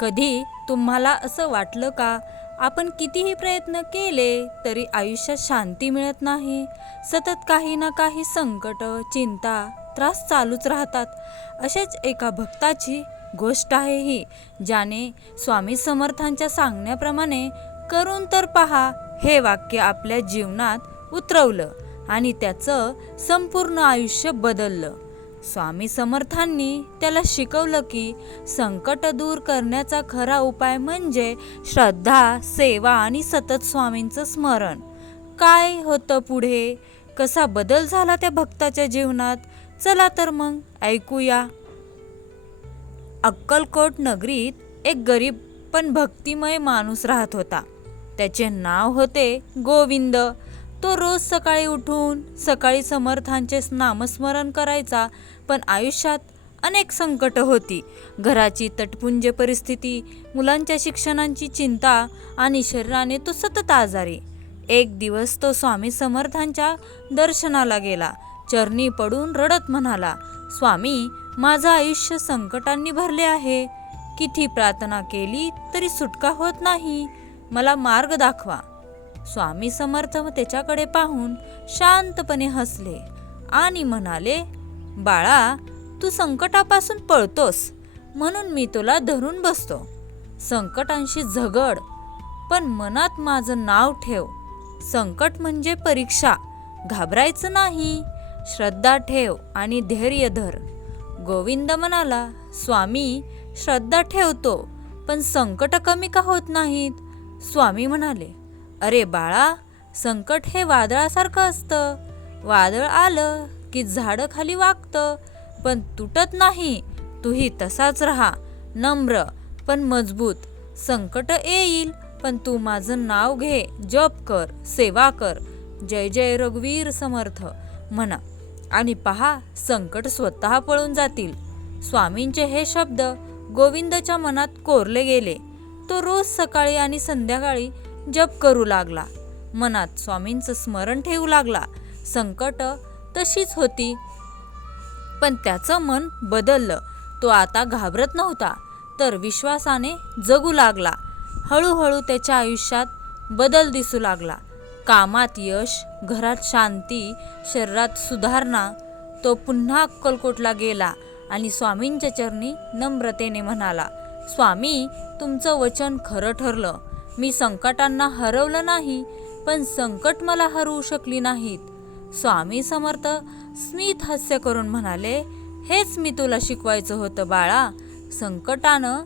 कधी तुम्हाला असं वाटलं का? आपण कितीही प्रयत्न केले तरी आयुष्यात शांती मिळत नाही. सतत काही ना काही संकट चिंता त्रास चालूच राहतात. अशाच एका भक्ताची गोष्ट आहे ही ज्याने स्वामी समर्थांच्या सांगण्याप्रमाणे करून तर पहा हे वाक्य आपल्या जीवनात उतरवलं आणि त्याचं संपूर्ण आयुष्य बदललं. स्वामी समर्थांनी त्याला शिकवलं की संकट दूर करण्याचा खरा उपाय म्हणजे श्रद्धा सेवा आणि सतत स्वामींचं स्मरण. काय होतं पुढे? कसा बदल झाला त्या भक्ताच्या जीवनात? चला तर मग ऐकूया. अक्कलकोट नगरीत एक गरीब पण भक्तिमय माणूस राहत होता. त्याचे नाव होते गोविंद. तो रोज सकाळी उठून सकाळी समर्थांचे नामस्मरण करायचा पण आयुष्यात अनेक संकट होती. घराची तटपुंज परिस्थिती मुलांच्या शिक्षणांची चिंता आणि शरीराने तो सतत आजारी. एक दिवस तो स्वामी समर्थांच्या दर्शनाला गेला. चरणी पडून रडत म्हणाला स्वामी माझं आयुष्य संकटांनी भरले आहे. किती प्रार्थना केली तरी सुटका होत नाही. मला मार्ग दाखवा. स्वामी समर्थ त्याच्याकडे पाहून शांतपणे हसले आणि म्हणाले बाळा तू संकटापासून पळतोस म्हणून मी तुला धरून बसतो. संकटांशी झगड पण मनात माझं नाव ठेव. संकट म्हणजे परीक्षा घाबरायचं नाही. श्रद्धा ठेव आणि धैर्य धर. गोविंद म्हणाला स्वामी श्रद्धा ठेवतो पण संकट कमी का होत नाहीत? स्वामी म्हणाले अरे बाळा संकट हे वादळासारखं असतं. वादळ आलं की झाडं खाली वागतं पण तुटत नाही. तूही तसाच राहा नम्र पण मजबूत. संकट येईल पण तू माझं नाव घे जप कर सेवा कर. जय जय रघुवीर समर्थ म्हणा. आणि पहा संकट स्वतः पळून जातील. स्वामींचे हे शब्द गोविंदच्या मनात कोरले गेले. तो रोज सकाळी आणि संध्याकाळी जप करू लागला. मनात स्वामींचं स्मरण ठेवू लागला. संकट तशीच होती. पण त्याचं मन बदललं. तो आता घाबरत नव्हता तर विश्वासाने जगू लागला. हळूहळू त्याच्या आयुष्यात बदल दिसू लागला. कामात यश घरात शांती शरीरात सुधारणा तो पुन्हा अक्कलकोटला गेला आणि स्वामींच्या चरणी नम्रतेने म्हणाला स्वामी तुमचं वचन खरं ठरलं. मी संकटांना हरवलं नाही पण संकट मला हरवू शकली नाहीत. स्वामी समर्थ स्मित हास्य करून म्हणाले हेच मी तुला शिकवायचं होतं बाळा. संकटानं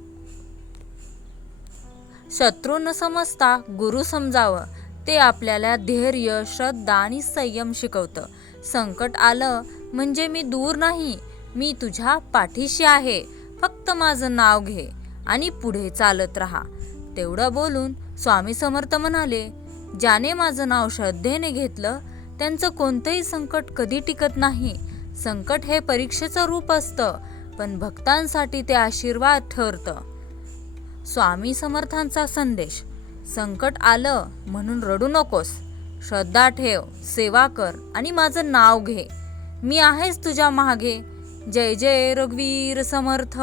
शत्रू न समजता गुरु समजावं. ते आपल्याला धैर्य श्रद्धा आणि संयम शिकवतं. संकट आलं म्हणजे मी दूर नाही. मी तुझ्या पाठीशी आहे. फक्त माझं नाव घे आणि पुढे चालत राहा. तेवढं बोलून स्वामी समर्थ म्हणाले ज्याने माझं नाव श्रद्धेने घेतलं त्यांचं कोणतंही संकट कधी टिकत नाही. संकट हे परीक्षेचं रूप असतं पण भक्तांसाठी ते आशीर्वाद ठरतं. स्वामी समर्थांचा संदेश संकट आलं म्हणून रडू नकोस. श्रद्धा ठेव सेवा कर आणि माझं नाव घे. मी आहेच तुझ्या मागे. जय जय रघुवीर समर्थ.